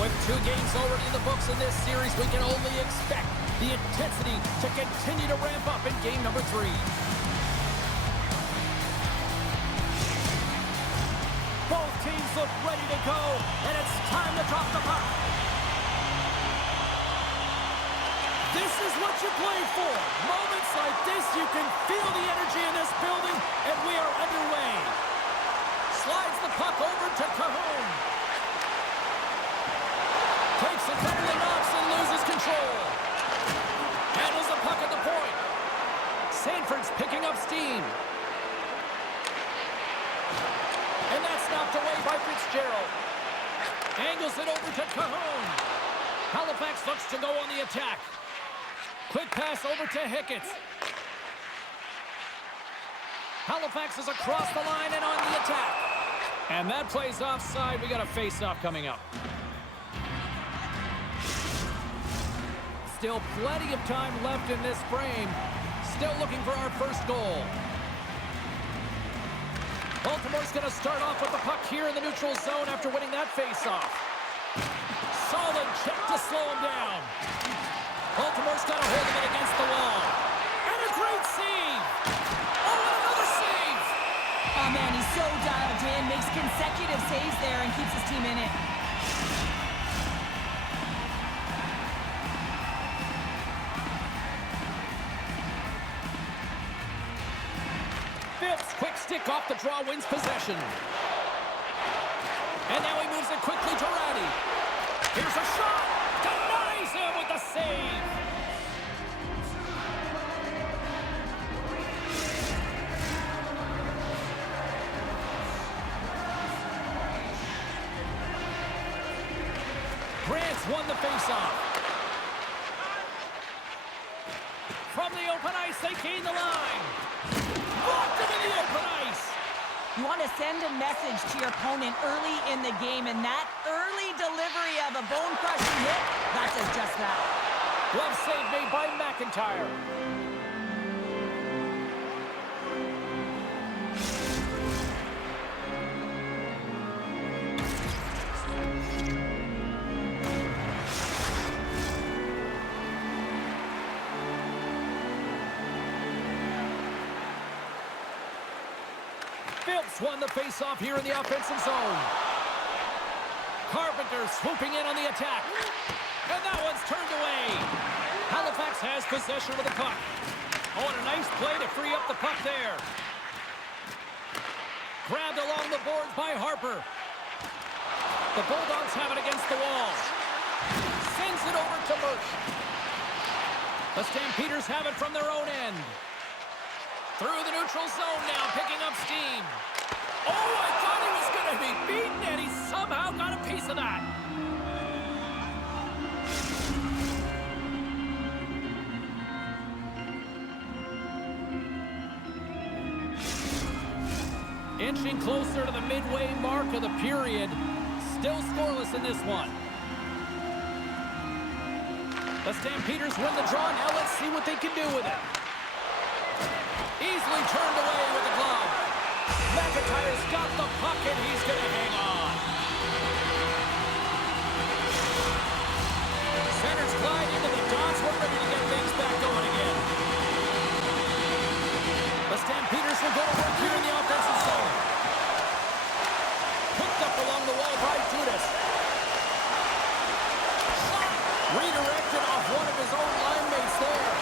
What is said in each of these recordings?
With 2 games already in the books in this series, we can only expect the intensity to continue to ramp up in game number 3. Both teams look ready to go, and it's time to drop the puck. This is what you play for. Moments like this, you can feel the energy in this building, and we are underway. Slides the puck over to Kahun. Takes a couple of knocks and loses control. Handles the puck at the point. Sanford's picking up steam. And that's knocked away by Fitzgerald. Angles it over to Kahun. Halifax looks to go on the attack. Quick pass over to Hickett. Halifax is across the line and on the attack. And that plays offside. We got a face-off coming up. Still plenty of time left in this frame. Still looking for our first goal. Baltimore's going to start off with the puck here in the neutral zone after winning that face-off. Solid check to slow him down. Baltimore's got a hold of it against the wall. And a great save. Oh, and another save. Oh, man, he's so dialed in. Makes consecutive saves there and keeps his team in it. Philp's quick stick off the draw wins possession. And now he moves it quickly to Rattie. Here's a shot. Denies him with the save. Grant's won the faceoff. From the open ice, they gain the line. Walked him in the open ice. You want to send a message to your opponent early in the game, and that early delivery of a bone-crushing hit, that does just that. Glove save made by McIntyre. Philp's won the face-off here in the offensive zone. Carpenter swooping in on the attack. And that one's turned away. Halifax has possession of the puck. Oh, and a nice play to free up the puck there. Grabbed along the boards by Harper. The Bulldogs have it against the wall. Sends it over to Birch. The Stampeders have it from their own end. Through the neutral zone now, picking up steam. Oh, I thought he was going to be beaten, and he somehow got a piece of that. Inching closer to the midway mark of the period. Still scoreless in this one. The Stampeders win the draw. Now let's see what they can do with it. Easily turned away with the glove. McIntyre's got the puck, and he's going to hang on. Centers glide into the dots. We're ready to get things back going again. The Stampeders will go to work here in the offensive zone. Picked up along the wall by Dudas. Redirected off one of his own line mates there.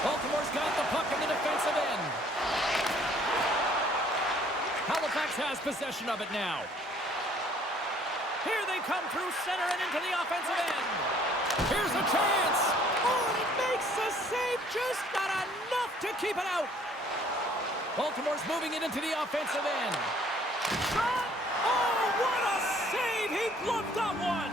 Baltimore's got the puck in the defensive end. Halifax has possession of it now. Here they come through center and into the offensive end. Here's a chance. Oh, and he makes the save. Just not enough to keep it out. Baltimore's moving it into the offensive end. Shot. Oh, what a save. He bluffed that one.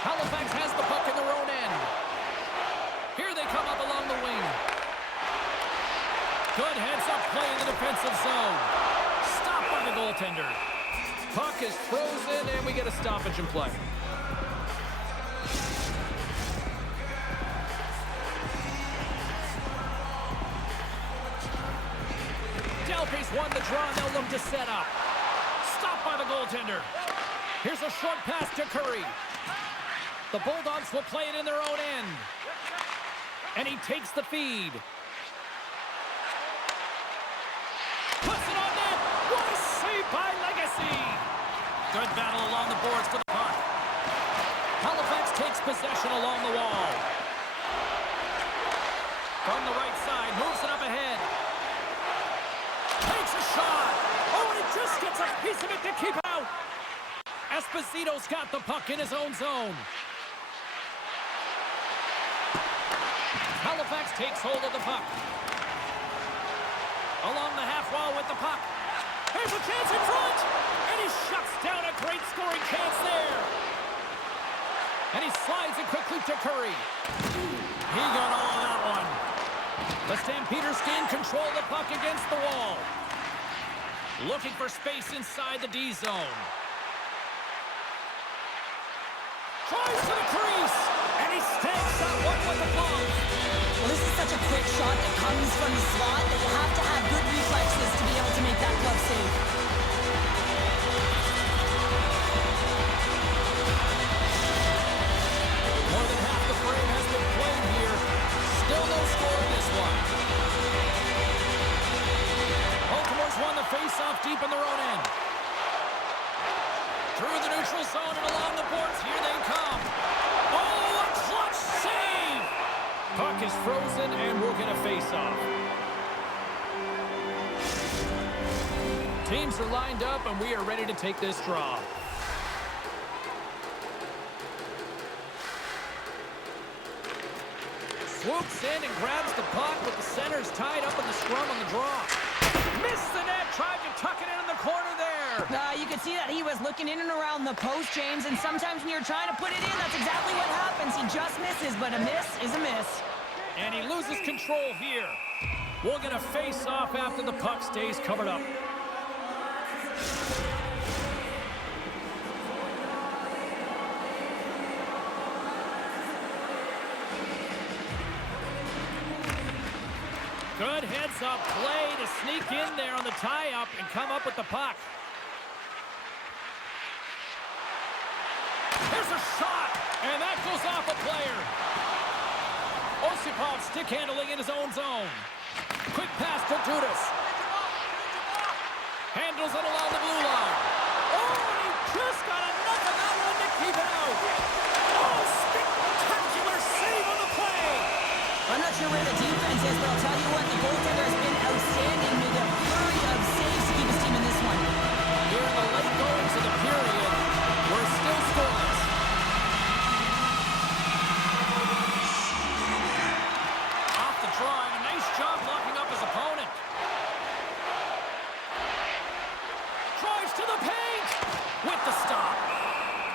Halifax has the puck in their own end. Here they come up along the wing. Good heads-up play in the defensive zone. Stopped by the goaltender. Puck is frozen, and we get a stoppage in play. won the draw, and they'll look to set up. Stopped by the goaltender. Here's a short pass to Curry. The Bulldogs will play it in their own end. And he takes the feed. Puts it on net. What a save by Legacy. Good battle along the boards for the puck. Halifax takes possession along the wall. From the right side, moves it up ahead. Takes a shot. Oh, and he just gets a piece of it to keep out. Esposito's got the puck in his own zone. Halifax takes hold of the puck. Along the half wall with the puck. There's a chance in front. And he shuts down a great scoring chance there. And he slides it quickly to Curry. He got all of that one. The Stampeders gain control of the puck against the wall. Looking for space inside the D zone. Tries to the crease. And he stamps that one with the glove. Well, this is such a quick shot that comes from the slot that you have to have good reflexes to be able to make that glove save. More than half the frame has been played here. Still no score in this one. Baltimore's won the face-off deep in their own end. Through the neutral zone and along the boards. Here they come. Oh, a clutch save! Puck is frozen and we'll get a face-off. Teams are lined up and we are ready to take this draw. Swoops in and grabs the puck with the centers tied up in the scrum on the draw. Missed the net, tried to tuck it in the corner there. You could see that he was looking in and around the post, James, and sometimes when you're trying to put it in, that's exactly what happens. He just misses, but a miss is a miss. And he loses control here. We'll get a face-off after the puck stays covered up. Good heads-up play to sneak in there on the tie-up and come up with the puck. Here's a shot, and that goes off a player. Osipov stick handling in his own zone. Quick pass to Dudas. Handles it along the blue line. Oh, and he just got enough of that one to keep it out. Oh, spectacular save on the play. I'm not sure where the defense is, but I'll tell you what, the goaltender has been outstanding with a flurry of saves to keep his team in this one. Here in the late goings of the period, we're still scoreless. Off the draw, and a nice job locking up his opponent. Drives to the paint with the stop.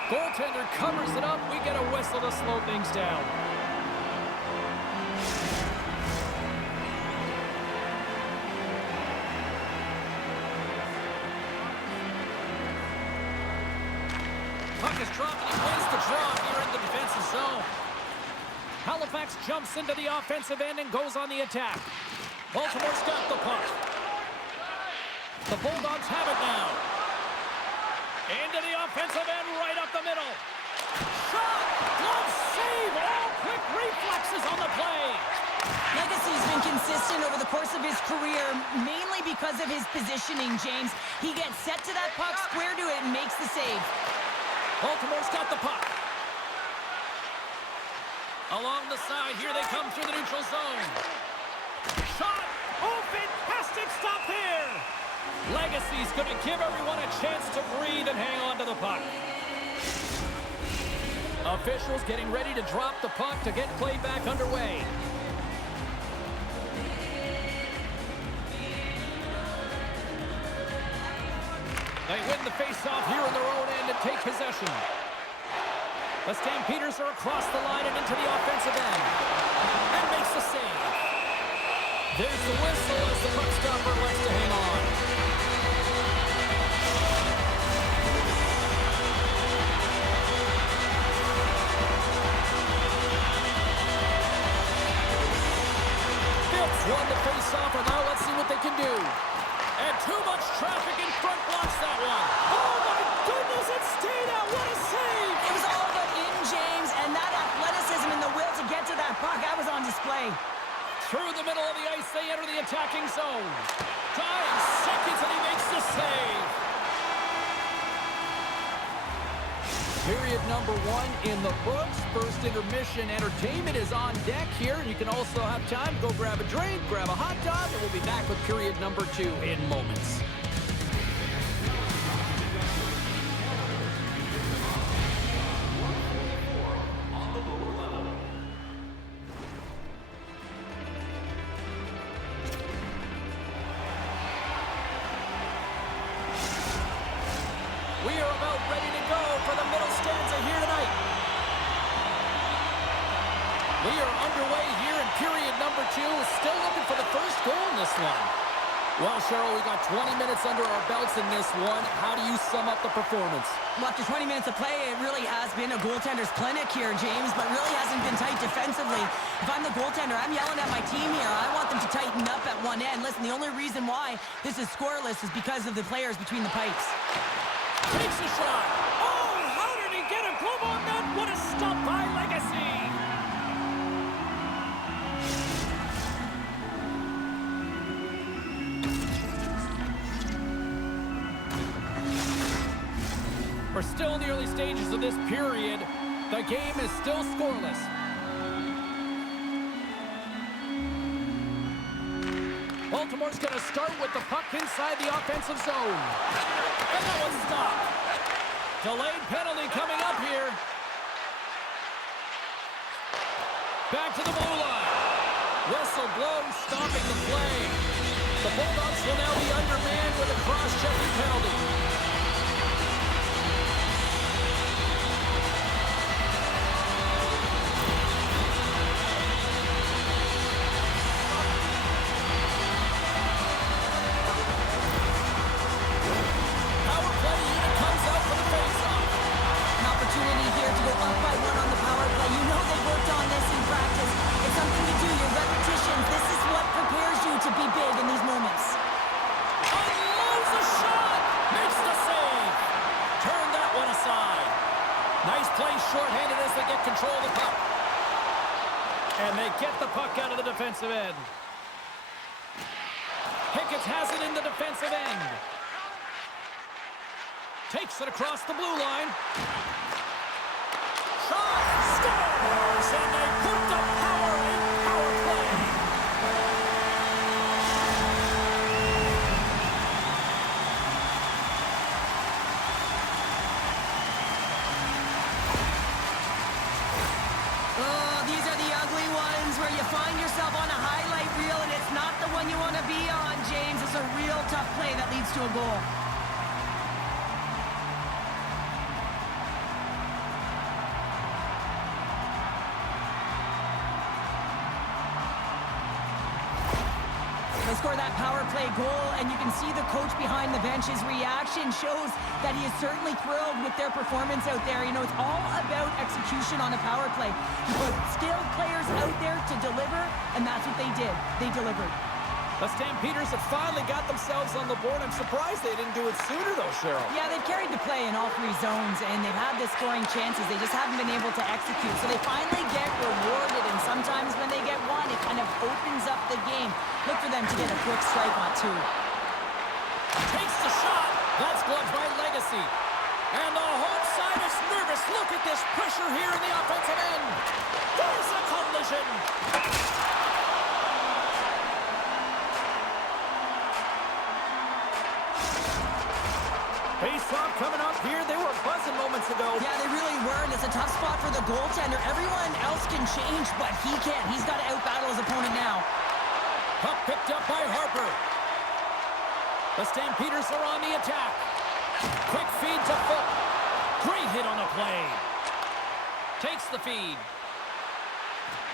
Goaltender covers it up. We get a whistle to slow things down. Puck is dropped and he wins the draw here in the defensive zone. Halifax jumps into the offensive end and goes on the attack. Baltimore's got the puck. The Bulldogs have it now. Into the offensive end, right up the middle. Shot! Glove save! All quick reflexes on the play. Legacy's been consistent over the course of his career, mainly because of his positioning, James. He gets set to that puck, square to it, and makes the save. Baltimore's got the puck. Along the side, here they come through the neutral zone. Shot! Oh, fantastic stop there! Legacy's going to give everyone a chance to breathe and hang on to the puck. Officials getting ready to drop the puck to get play back underway. They win the face-off here in their own end and take possession. The Stampeders are across the line and into the offensive end. And makes the save. There's the whistle as the puck stopper likes to hang on. Philp's won the face-off, and now let's see what they can do. And too much traffic in front blocks that one. Oh, my goodness, it stayed out. What a save. It was all but in, James, and that athleticism and the will to get to that puck, that was on display. Through the middle of the ice, they enter the attacking zone. 5 seconds, and he makes the save. Period number 1 in the books. First intermission entertainment is on deck here. You can also have time to go grab a drink, grab a hot dog, and we'll be back with period number 2 in moments. We are about ready to go for the middle stanza here tonight. We are underway here in period number 2. Still looking for the first goal in this one. Well, Cheryl, we got 20 minutes under our belts in this one. How do you sum up the performance? Well, after 20 minutes of play, it really has been a goaltender's clinic here, James, but really hasn't been tight defensively. If I'm the goaltender, I'm yelling at my team here. I want them to tighten up at one end. Listen, the only reason why this is scoreless is because of the players between the pipes. Takes a shot. Oh, how did he get a glove on that? What a stop by Legacy. We're still in the early stages of this period. The game is still scoreless. Baltimore's going to start with the puck inside the offensive zone. And that was stopped. Delayed penalty coming up here. Back to the blue line. Whistle blows, stopping the play. The Bulldogs will now be undermanned with a cross-checking penalty. Short-handed as they get control of the puck. And they get the puck out of the defensive end. Hicketts has it in the defensive end. Takes it across the blue line. Shot! Scores! And they put the power in power play. Find yourself on a highlight reel, and it's not the one you want to be on, James. It's a real tough play that leads to a goal. They score that power play goal, and you can see the coach behind the bench. His reaction shows that he is certainly thrilled with their performance out there. You know, it's all about execution on a power play. You put skilled players out there to deliver, and that's what they did. They delivered. The Stampeders have finally got themselves on the board. I'm surprised they didn't do it sooner, though, Cheryl. Yeah, they've carried the play in all 3 zones, and they've had the scoring chances. They just haven't been able to execute. So they finally get rewarded, and sometimes when they get one, it kind of opens up the game. Look for them to get a quick strike on 2. Takes the shot. That's gloved by Legacy. And the home side is nervous. Look at this pressure here in the offensive end. There's a collision. Face-off coming up here. They were buzzing moments ago. Yeah, they really were, and it's a tough spot for the goaltender. Everyone else can change, but he can't. He's got to out-battle his opponent now. Puck picked up by Harper. The Stampeders are on the attack. Quick feed to Philp. Great hit on the play. Takes the feed.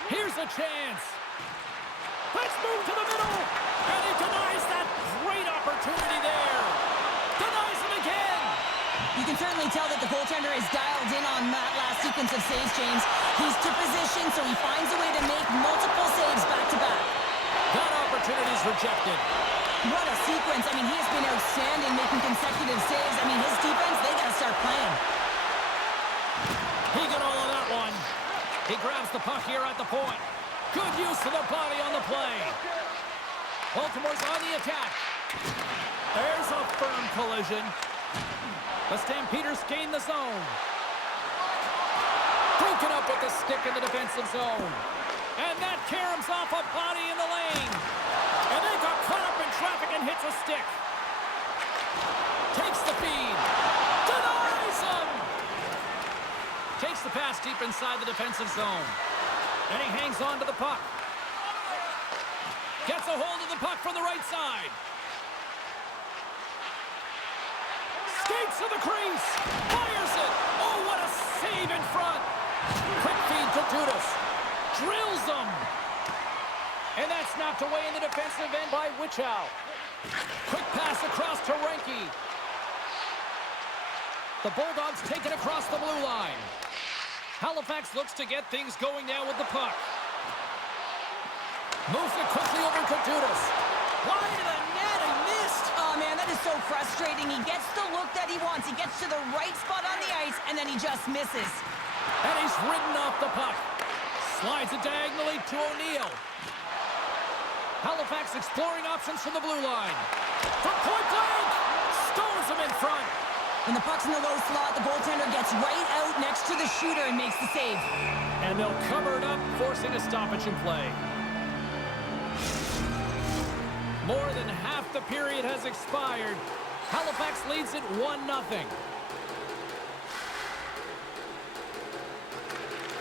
Here's a chance. Let's move to the middle. And he denies that great opportunity there. Denies him again. You can certainly tell that the goaltender is dialed in on that last sequence of saves, James. He's to position, so he finds a way to make multiple saves back-to-back. That opportunity opportunities rejected. What a sequence. I mean, he has been outstanding making consecutive saves. I mean, his defense, they got to start playing. He got all of that one. He grabs the puck here at the point. Good use of the body on the play. Baltimore's on the attack. There's a firm collision. The Stampeders gain the zone. Broken up with the stick in the defensive zone. And that caroms off a body in the lane. And they got caught up in traffic and hits a stick. Takes the feed. Denies him. Takes the pass deep inside the defensive zone. And he hangs on to the puck. Gets a hold of the puck from the right side. Skates to the crease. Fires it. Oh, what a save in front. Quick feed to Dudas. Drills them. And that's knocked away in the defensive end by Wichow. Quick pass across to Renke. The Bulldogs take it across the blue line. Halifax looks to get things going now with the puck. Moves it quickly over to Dudas. Wide of the net and missed. Oh, man, that is so frustrating. He gets the look that he wants. He gets to the right spot on the ice, and then he just misses. And he's ridden off the puck. Slides it diagonally to O'Neill. Halifax exploring options from the blue line. From point blank! Stones him in front. When the puck's in the low slot, the goaltender gets right out next to the shooter and makes the save. And they'll cover it up, forcing a stoppage in play. More than half the period has expired. Halifax leads it 1-0.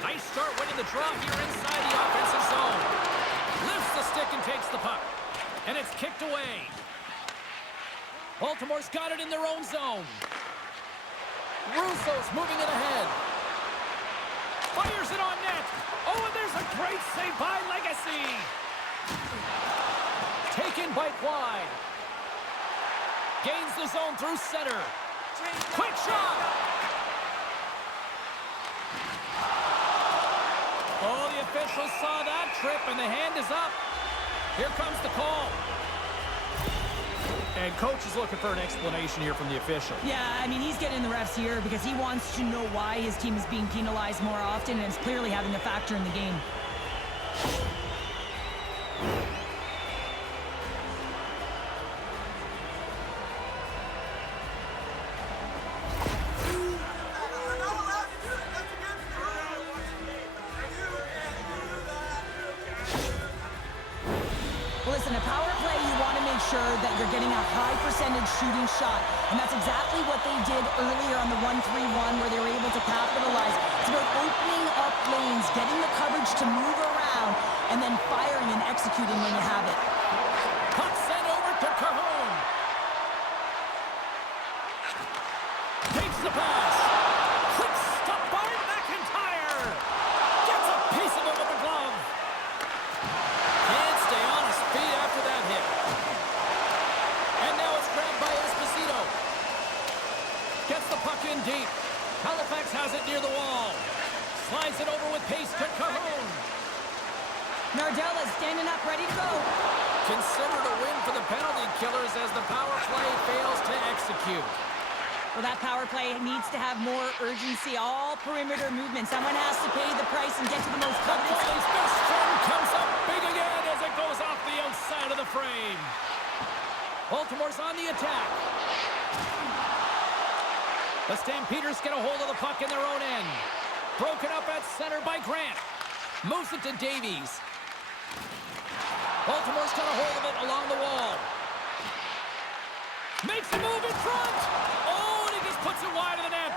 Nice start winning the draw here inside the offensive zone. Lifts the stick and takes the puck. And it's kicked away. Baltimore's got it in their own zone. Russo's moving it ahead. Fires it on net. Oh, and there's a great save by Legacy. Taken by Quine. Gains the zone through center. Quick shot. Oh, the officials saw that trip, and the hand is up. Here comes the call. And coach is looking for an explanation here from the official. Yeah, I mean, he's getting the refs here because he wants to know why his team is being penalized more often, and it's clearly having a factor in the game. Listen, a power play, you want to make sure that you're getting a high percentage shooting shot. And that's exactly what they did earlier on the 1-3-1 where they were able to capitalize. It's about opening up lanes, getting the coverage to move around, and then firing and executing when you have it. Puck sent over to Kahun. Takes the pass. Quick stop by McIntyre. Gets a piece of it with the glove. Can't stay on his feet after that hit. And now it's grabbed by Esposito. Gets the puck in deep. Halifax has it near the wall. Slides it over with pace to Kahun. Nardella standing up, ready to go. Considered a win for the penalty killers as the power play fails to execute. Well, that power play needs to have more urgency. All perimeter movement. Someone has to pay the price and get to the most coveted. His best friend comes up big again as it goes off the outside of the frame. Baltimore's on the attack. The Stampeders get a hold of the puck in their own end. Broken up at center by Grant. Moves it to Davies. Baltimore's got a hold of it along the wall. Makes a move in front. Oh, and he just puts it wide of the net.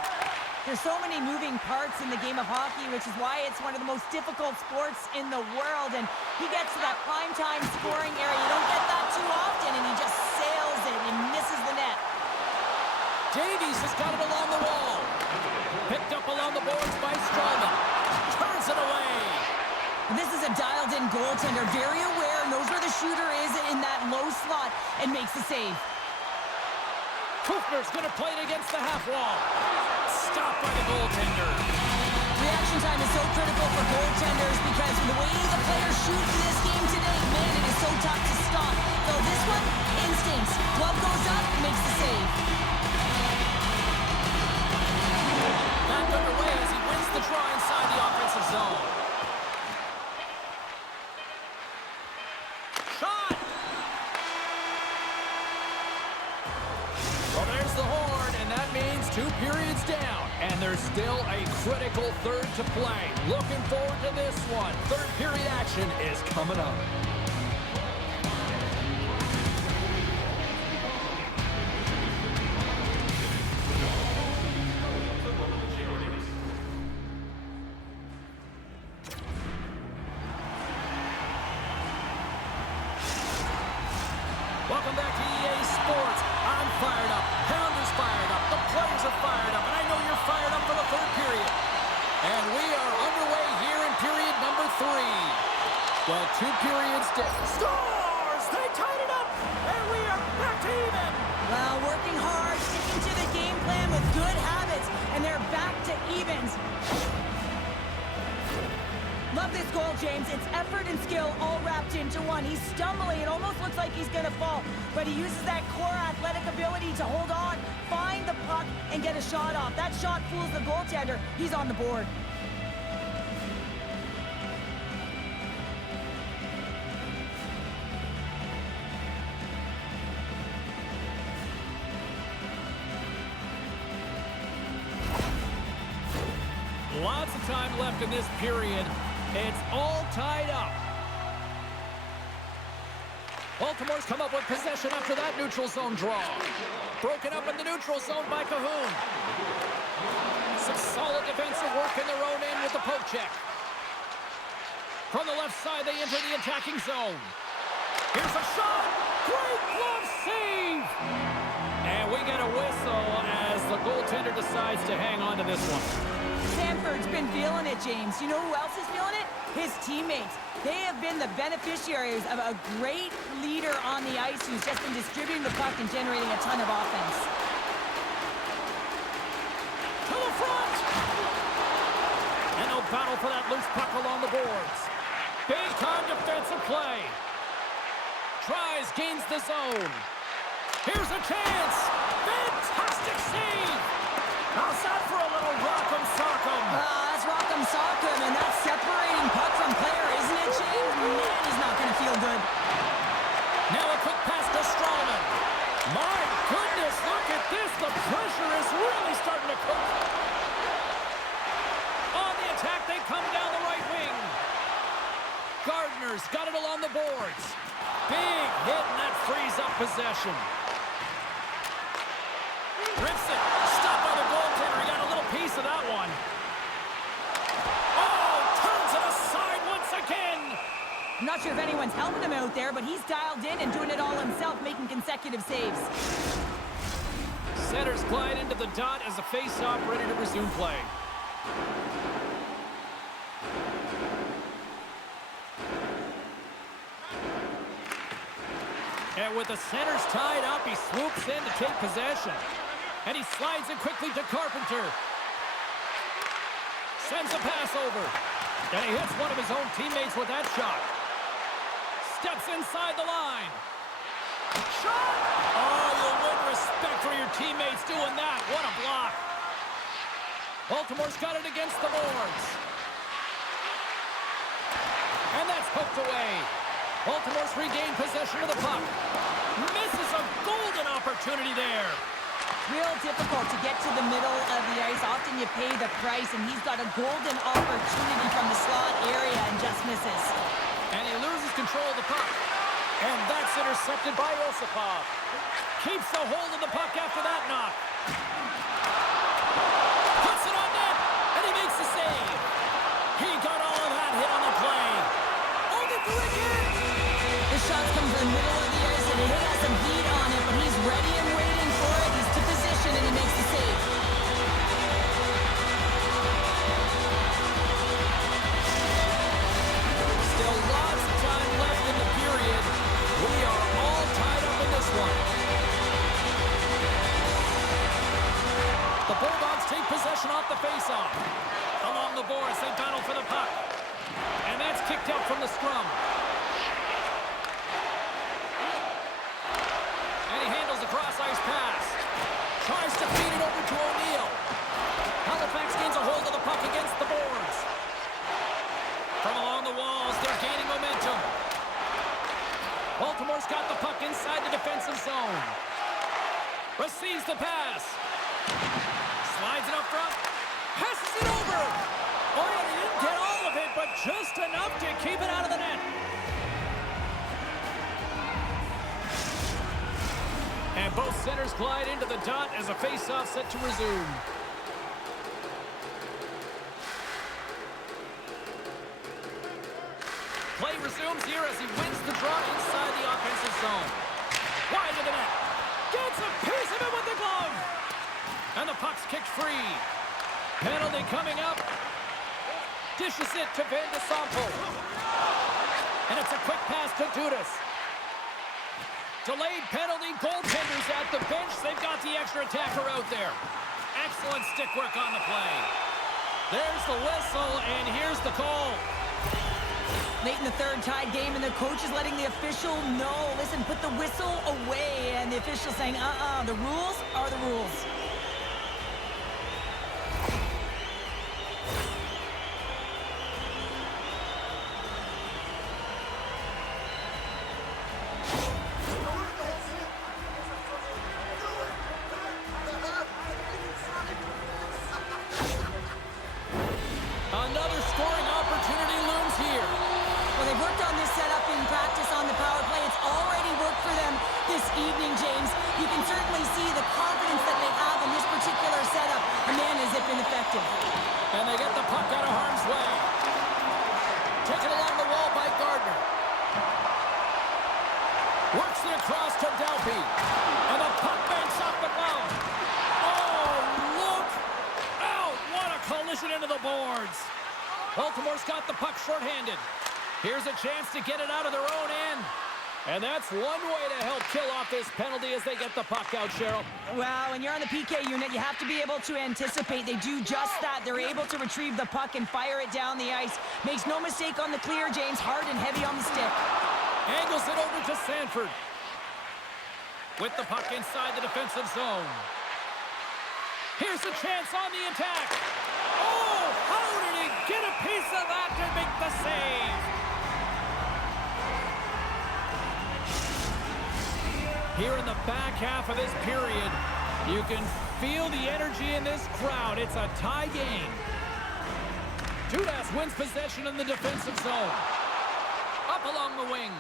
There's so many moving parts in the game of hockey, which is why it's one of the most difficult sports in the world. And he gets to that primetime scoring area. You don't get that too often, and he just sails it and misses the net. Davies has got it along the wall. Picked up along the boards by Strowman. Turns it away. This is a dialed-in goaltender, very aware, knows where the shooter is in that low slot, and makes the save. Kuffner's going to play it against the half wall. Stopped by the goaltender. Reaction time is so critical for goaltenders. Stampeders because the way the players shoot in this game today, man, it is so tough to stop. So this one, instincts. Glove goes up, makes the save. Back underway as he wins the try inside the offensive zone. Shot! Well, there's the horn, and that means 2 periods down. And there's still a critical third to play. Looking forward to this one. Third period action is coming up. Welcome back to EA Sports. I'm fired up. Pounder's fired up. The players are fired up. And I know you're fired up for the third period. And we are underway here in period number 3. Well, 2 periods down. Scores! They tied it up. And we are back to even. Well, working hard, sticking to the game plan with good habits, and they're back to evens. Love this goal, James. It's effort and skill all wrapped into one. He's stumbling. It almost looks like he's going to fall. But he uses that core athletic ability to hold on, find the puck, and get a shot off. That shot fools the goaltender. He's on the board. Lots of time left in this period. It's all tied up. Baltimore's come up with possession after that neutral zone draw. Broken up in the neutral zone by Kahun. Some solid defensive work in their own end with the poke check. From the left side, they enter the attacking zone. Here's a shot. Great glove save. And we get a whistle as the goaltender decides to hang on to this one. Sanford's been feeling it, James. You know who else is feeling it? His teammates. They have been the beneficiaries of a great leader on the ice who's just been distributing the puck and generating a ton of offense. To the front! And no battle for that loose puck along the boards. Big time defensive play. Tries, gains the zone. Here's a chance. Fantastic save. How's that for a little rock'em sock'em? That's rock'em sock'em, and that's separating puck from player, isn't it, James? Man, he's not going to feel good. Now a quick pass to Strowman. My goodness, look at this. The pressure is really starting to cook. On the attack, they come down the right wing. Gardner's got it along the boards. Big hit, and that frees up possession. Rips it. Stopped by the goaltender. He got a little piece of that one. Oh, turns it aside once again. I'm not sure if anyone's helping him out there, but he's dialed in and doing it all himself, making consecutive saves. Centers glide into the dot as a face-off ready to resume play. And with the centers tied up, he swoops in to take possession. And he slides it quickly to Carpenter. Sends a pass over. And he hits one of his own teammates with that shot. Steps inside the line. Shot! Oh, you'll win respect for your teammates doing that. What a block. Baltimore's got it against the boards. And that's poked away. Baltimore's regained possession of the puck. Misses a golden opportunity there. Real difficult to get to the middle of the ice. Often you pay the price, and he's got a golden opportunity from the slot area and just misses. And he loses control of the puck. And that's intercepted by Osipov. Keeps the hold of the puck after that knock. Puts it on net, and he makes the save. He got all of that hit on the play. Over to again. The shots come from the middle of the ice, and it has some heat on it, but he's ready and waiting for it. He's to position, and he makes the save. Still lots of time left in the period. We are all tied up in this one. The Bulldogs take possession off the faceoff. Along the boards, they battle for the puck. scrum. And he handles the cross-ice pass. Tries to feed it over to O'Neill. Halifax gains a hold of the puck against the boards. From along the walls, they're gaining momentum. Baltimore's got the puck inside the defensive zone. Receives the pass. Slides it up front. Passes it over. Oh, yeah, he didn't get all of it, but just enough to keep it out of the net. And both centers glide into the dot as a face-off set to resume. Play resumes here as he wins the draw inside the offensive zone. Wide of the net. Gets a piece of it with the glove. And the puck's kicked free. Penalty coming up. Dishes it to Van de Sampo. And it's a quick pass to Dudas. Delayed penalty, goaltenders at the bench. They've got the extra attacker out there. Excellent stick work on the play. There's the whistle, and here's the call. Late in the third tied game, and the coach is letting the official know, listen, put the whistle away. And the official saying, the rules are the rules. Another scoring opportunity looms here. Well, they've worked on this setup in practice on the power play. It's already worked for them this evening, James. You can certainly see the confidence that they have in this particular setup. And man, has it been effective. And they get the puck out of harm's way. Taken along the wall by Gardner. Works it across to Dalpe. And the puck banks off the glove. Oh, look out! What a collision into the boards. Baltimore's got the puck shorthanded. Here's a chance to get it out of their own end. And that's one way to help kill off this penalty as they get the puck out, Cheryl. Well, when you're on the PK unit, you have to be able to anticipate. They do just that. They're able to retrieve the puck and fire it down the ice. Makes no mistake on the clear, James. Hard and heavy on the stick. Angles it over to Sanford. With the puck inside the defensive zone. Here's a chance on the attack. Oh, how did he get a piece of that to make the save? Here in the back half of this period, you can feel the energy in this crowd. It's a tie game. Dudas wins possession in the defensive zone. Up along the wing.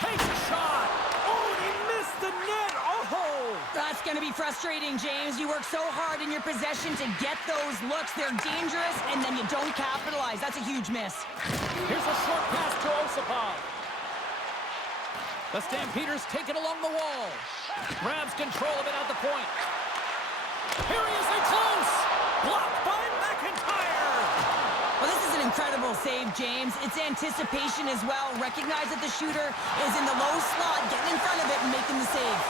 Takes a shot. Oh, and he missed the net. Oh! That's going to be frustrating, James. You work so hard in your possession to get those looks. They're dangerous, and then you don't capitalize. That's a huge miss. Here's a short pass to Osipov. The Stampeders take it along the wall. Grabs control of it at the point. Here he is in close. Blocked by McIntyre. Well, this is an incredible save, James. It's anticipation as well. Recognize that the shooter is in the low slot, getting in front of it and making the save.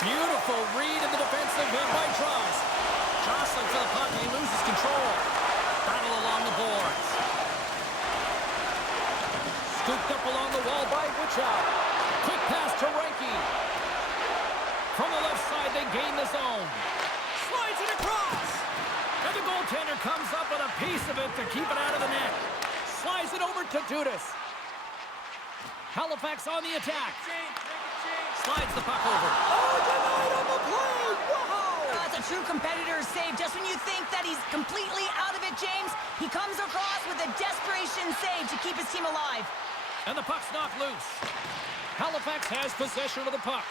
Beautiful read in the defensive end by Truss. Jostling for the puck, and he loses control. Battle along the boards. Scooped up along the wall by Wichow. Quick pass to Reinke. From the left side, they gain the zone. Slides it across. And the goaltender comes up with a piece of it to keep it out of the net. Slides it over to Dudas. Halifax on the attack. Slides the puck over. Oh, denied on the play! Wow! That's a true competitor's save. Just when you think that he's completely out of it, James, he comes across with a desperation save to keep his team alive. And the puck's knocked loose. Halifax has possession of the puck.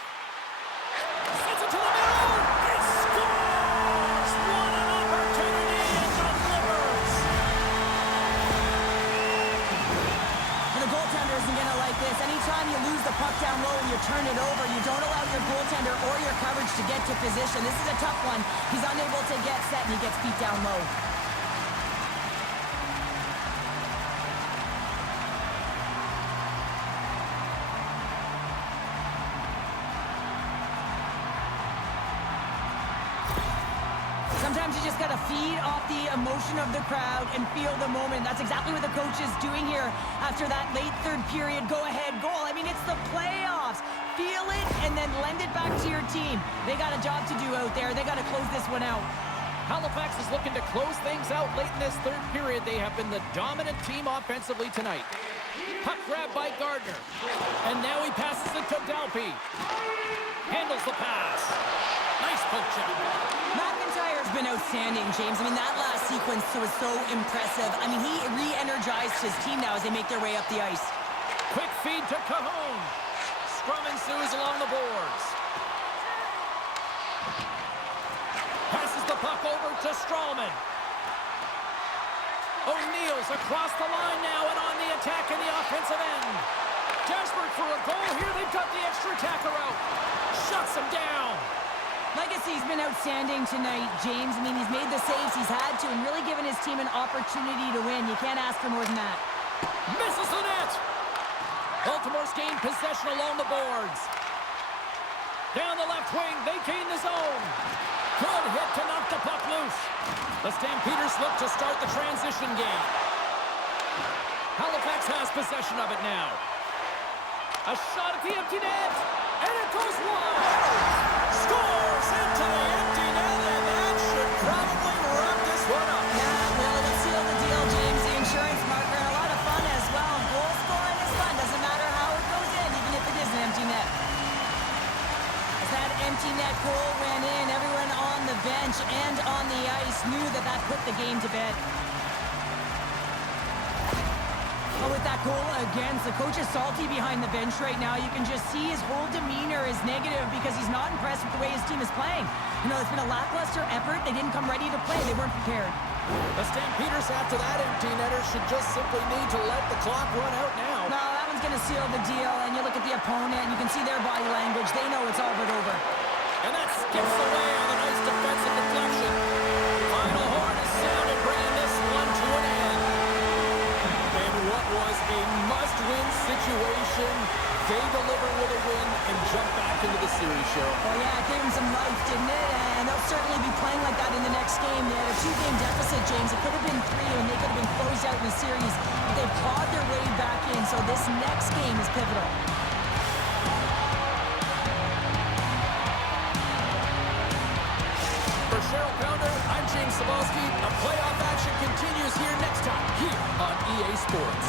Sends it to the middle. It scores! What an opportunity and delivers! And the goaltender isn't going to like this. Anytime you lose the puck down low and you turn it over, you don't allow your goaltender or your coverage to get to position. This is a tough one. He's unable to get set, and he gets beat down low. Sometimes you just got to feed off the emotion of the crowd and feel the moment. That's exactly what the coach is doing here after that late third period go-ahead goal. I mean, it's the playoffs. Feel it and then lend it back to your team. They got a job to do out there. They got to close this one out. Halifax is looking to close things out late in this third period. They have been the dominant team offensively tonight. Puck grab by Gardner. And now he passes it to Dalpe. Handles the pass. Nice poke check. McIntyre's been outstanding, James. I mean, that last sequence was so impressive. I mean, he re-energized his team now as they make their way up the ice. Quick feed to Kahun. Scrum ensues along the boards. Passes the puck over to Strawman. O'Neill's across the line now and on the attack in the offensive end. Desperate for a goal here. They've got the extra attacker out. Shuts him down. Legacy's been outstanding tonight, James. I mean, he's made the saves he's had to and really given his team an opportunity to win. You can't ask for more than that. Misses the net. Baltimore's gained possession along the boards. Down the left wing, they gain the zone. Good hit to knock the puck loose. The Stampeders look to start the transition game. Halifax has possession of it now. A shot at the empty net, and it goes wide. Scores into the empty net, and that should probably wrap this one up. Yeah, well, it'll seal the deal, James. The insurance marker, and a lot of fun as well. Goal scoring is fun. Doesn't matter how it goes in, even if it is an empty net. As that empty net goal went in, everyone on the bench and on the ice knew that that put the game to bed. But with that goal against, the coach is salty behind the bench right now. You can just see his whole demeanor is negative because he's not impressed with the way his team is playing. You know, it's been a lackluster effort. They didn't come ready to play. They weren't prepared. The Stampeders after that empty netter should just simply need to let the clock run out now. No, that one's going to seal the deal. And you look at the opponent, and you can see their body language. They know it's all but over. And that skips away on a nice defensive deflection. Final horn is sounded, bringing this one to an end. And what was a must-win situation, they deliver with a win and jump back into the series, Cheryl. Oh, yeah, it gave them some life, didn't it? And they'll certainly be playing like that in the next game. They had a 2-game deficit, James. It could have been 3, and they could have been closed out in the series. But they've clawed their way back in, so this next game is pivotal. For Cheryl Pounder, I'm James Cebulski. The playoff action continues here next time, here on EA Sports.